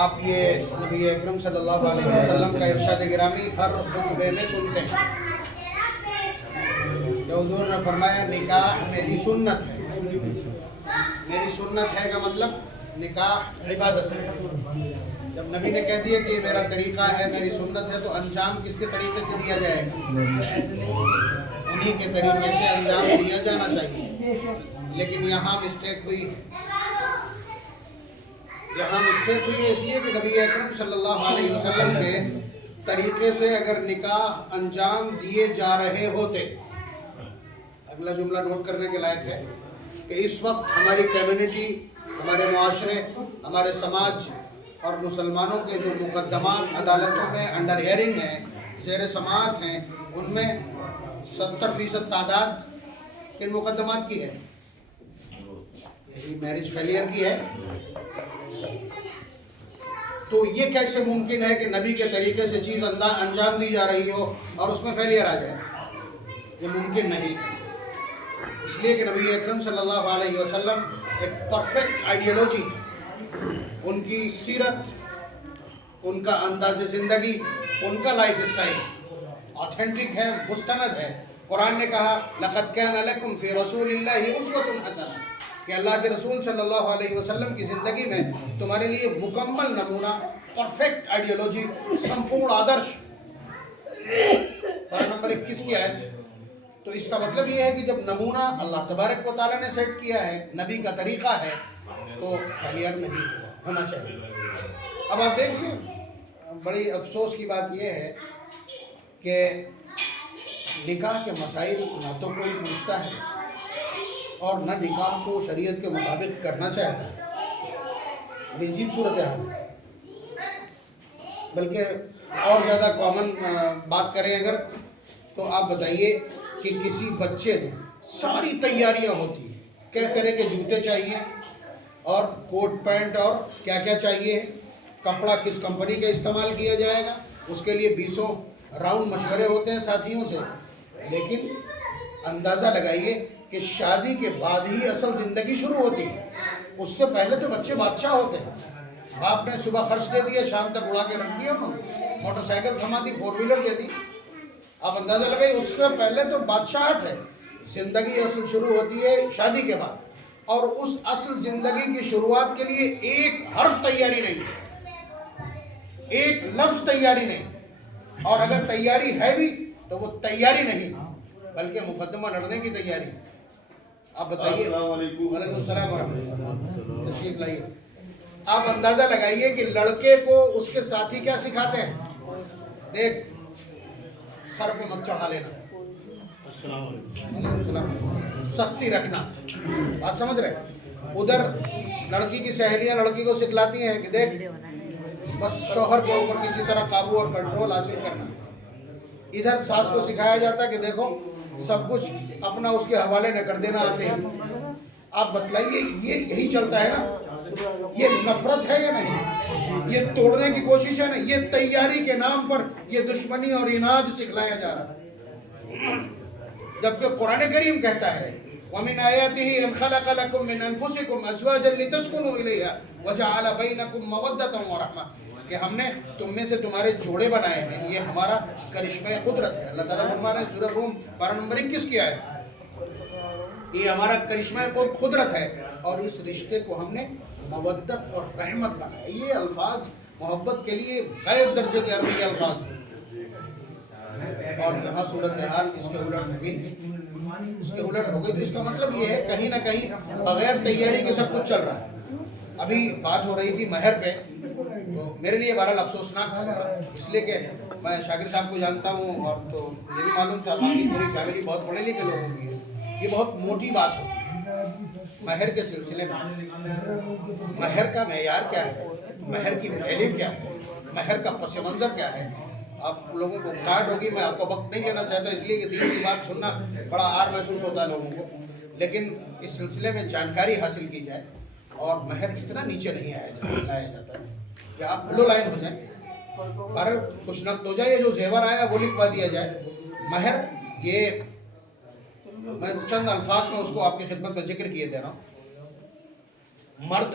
آپ یہ نبی اکرم صلی اللہ علیہ وسلم کا ارشاد گرامی ہر خطبے میں سنتے ہیں کہ حضور نے فرمایا نکاح میری سنت ہے. میری سنت ہے کا مطلب نکاح عبادت ہے. جب نبی نے کہہ دیا کہ یہ میرا طریقہ ہے میری سنت ہے تو انجام کس کے طریقے سے دیا جائے گا؟ انہی کے طریقے سے انجام دیا جانا چاہیے. لیکن یہاں مسٹیک ہوئی ہے اس لیے کہ نبی اکرم صلی اللہ علیہ وسلم کے طریقے سے اگر نکاح انجام دیے جا رہے ہوتے. اگلا جملہ نوٹ کرنے کے لائق ہے کہ اس وقت ہماری کمیونٹی، ہمارے معاشرے، ہمارے سماج اور مسلمانوں کے جو مقدمات عدالتوں میں انڈر ہیئرنگ ہیں، زیر سماعت ہیں، ان میں 70% تعداد کن مقدمات کی ہے؟ یہی میرج فیلئر کی ہے. تو یہ کیسے ممکن ہے کہ نبی کے طریقے سے چیز انجام دی جا رہی ہو اور اس میں فیلئر آ جائے؟ یہ ممکن نہیں ہے. اس لیے کہ نبی اکرم صلی اللہ علیہ وسلم ایک پرفیکٹ آئیڈیالوجی، ان کی سیرت، ان کا انداز زندگی، ان کا لائف اسٹائل آتھینٹک ہے، مستند ہے. قرآن نے کہا لَقَدْ كَانَ لَكُمْ فِي رَسُولِ اللَّهِ أُسْوَةٌ حَسَنَةٌ کہ اللہ کے رسول صلی اللہ علیہ وسلم کی زندگی میں تمہارے لیے مکمل نمونہ، پرفیکٹ آئیڈیالوجی، سمپورن آدرش. پارہ نمبر 21 کی آیت. تو اس کا مطلب یہ ہے کہ جب نمونہ اللہ تبارک و تعالیٰ نے سیٹ کیا ہے، نبی کا طریقہ ہے، تو فیلئر نہیں ہونا چاہیے. اب آپ دیکھ لیں، بڑی افسوس کی بات یہ ہے کہ نکاح کے مسائل نہ تو کوئی پوچھتا ہے اور نہ نکاح کو شریعت کے مطابق کرنا چاہتا ہے. بڑی عجیب صورتحال. بلکہ اور زیادہ کامن بات کریں اگر، تو آپ بتائیے کہ کسی بچے نے ساری تیاریاں ہوتی ہیں، کئی طرح کے جوتے چاہیے اور کوٹ پینٹ اور کیا کیا چاہیے، کپڑا کس کمپنی کا استعمال کیا جائے گا، اس کے لیے 20 راؤنڈ مشورے ہوتے ہیں ساتھیوں سے. لیکن اندازہ لگائیے کہ شادی کے بعد ہی اصل زندگی شروع ہوتی ہے. اس سے پہلے تو بچے بادشاہ ہوتے ہیں. باپ نے صبح خرچ دے دیا، شام تک اڑا کے رکھ دیا، انہوں نے موٹر سائیکل تھما دی، 4 ویلر دے دی. آپ اندازہ لگائیے اس سے پہلے تو بادشاہت ہے. زندگی اصل شروع ہوتی ہے شادی کے بعد، اور اس اصل زندگی کی شروعات کے لیے ایک حرف تیاری نہیں، ایک لفظ تیاری نہیں. اور اگر تیاری ہے بھی تو وہ تیاری نہیں بلکہ مقدمہ لڑنے کی تیاری. آپ بتائیے. السلام علیکم. وعلیکم السلام ورحمۃ اللہ. تشریف لائیے. آپ اندازہ لگائیے کہ لڑکے کو اس کے ساتھی کیا سکھاتے ہیں. دیکھ، سر پہ مت چڑھا لینا، سختی رکھنا. بات سمجھ رہے؟ ادھر لڑکی کی سہیلیاں لڑکی کو سکھلاتی ہیں کہ دیکھ بس شوہر کے اوپر کسی طرح قابو اور کنٹرول حاصل کرنا. ادھر ساس کو سکھایا جاتا ہے کہ دیکھو سب کچھ اپنا اس کے حوالے نہ کر دینا آتے ہی. آپ بتلائیے یہی چلتا ہے نا؟ یہ نفرت ہے یا نہیں؟ یہ توڑنے کی کوشش ہے نا؟ یہ تیاری کے نام پر یہ دشمنی اور اناد سکھلایا جا رہا ہے. جبکہ قرآن کریم کہتا ہے وَمِنْ آيَاتِهِ أَنْ خَلَقَ لَكُم مِّنْ أَنفُسِكُمْ أَزْوَاجًا لِتَسْكُنُوا إِلَيْهَا وَجَعَلَ بَيْنَكُم مَّوَدَّةً وَرَحْمَةً کہ ہم نے تم میں سے تمہارے جوڑے بنائے ہیں. یہ ہمارا کرشمہ قدرت ہے. اللہ تعالیٰ فرما رہے ہیں سورہ روم پارہ نمبر 21 کی آیت، یہ ہمارا کرشمہ قدرت ہے اور اس رشتے کو ہم نے مودت اور رحمت بنایا. یہ الفاظ محبت کے لیے غیر درجے کے عربی الفاظ ہیں. اور یہاں صورتحال اس کے الٹ ہو گئی، اس کے الٹ ہو گئی. تو اس کا مطلب یہ ہے کہیں نہ کہیں بغیر تیاری کے سب کچھ چل رہا ہے. ابھی بات ہو رہی تھی مہر پہ، تو میرے لیے بہرحال افسوسناک تھا اس لیے کہ میں شاکر صاحب کو جانتا ہوں اور تو یہ بھی معلوم تھا باقی پوری فیملی بہت پڑھے لکھے لوگوں کی ہے. یہ بہت موٹی بات ہوتی مہر کے سلسلے میں. مہر کا معیار کیا ہے، مہر کی ویلیو کیا ہے، مہر کا پس منظر کیا ہے. آپ لوگوں کو کاٹ ہوگی، میں آپ کو وقت نہیں لینا چاہتا اس لیے کہ دین کی بات سننا بڑا آر محسوس ہوتا ہے لوگوں کو. لیکن اس سلسلے میں جانکاری حاصل کی جائے اور مہر اتنا نیچے نہیں لایا جاتا ہے کہ آپ لو لائن ہو جائیں. بہرحال کچھ نقد ہو جائے، جو زیور آیا وہ لکھوا دیا جائے. مہر یہ میں چند الفاظ میں اس کو آپ کی خدمت میں ذکر کیے دے رہا ہوں. مرد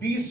20